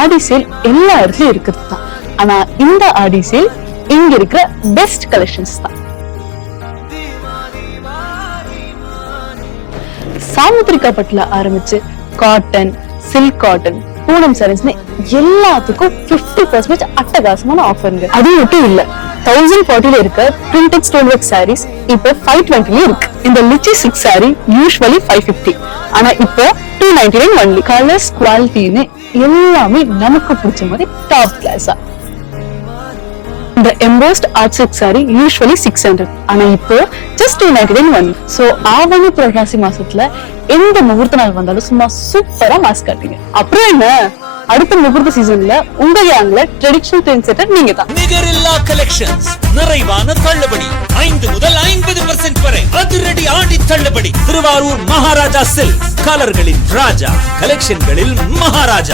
ஆடி sale எல்லா இடத்துலயும் இருக்கிறது தான். ஆனா இந்த ஆடி சேல் இங்க இருக்கிற பெஸ்ட் கலெக்ஷன்ஸ் தான். சாமுத்திரிகா பட்டுல ஆரம்பிச்சு காட்டன், சில்க் காட்டன், பூனம் சாரீஸ்னு எல்லாத்துக்கும் 50% அட்டகாசமான ஆஃபருங்க. அது மட்டும் இல்ல, 1040 இருக்க பிரிண்டட் ஸ்டோன் ஒர்க் சாரீஸ் இப்போ 520 இருக்கு. இந்த லிச்சி சில்க் சாரி யூஸ்வலி 550, ஆனா இப்போ 299 ஒன்லி. கலர்ஸ், குவாலிட்டின்னு எல்லாமே நமக்கு பிடிச்ச மாதிரி டாப் கிளாஸா. இந்த embossed art silk sorry usually 600, ஆனா இப்போ ஜஸ்ட் 299 ஒன்லி. சோ ஆவணி புரட்டாசி மாசத்துல எந்த முகூர்த்த நாள் வந்தாலும் சும்மா சூப்பரா மாஸ்க் காட்டுங்க. அப்புறம் என்ன, அடுத்த முகூர்த்த சீசன்ல உங்க கேங்ல ட்ரெடிஷனல் ட்ரெண்ட் செட்டர் நீங்க தான். நிகரில்லா கலெக்ஷன்ஸ், நிறைவான தள்ளுபடி, 5 முதல் 50% வரை அதிரடி ஆடி தள்ளுபடி. திருவாரூர் மகாராஜா சில்க்ஸ், கலர்களின் ராஜா, கலெக்ஷன்களில் மகாராஜா.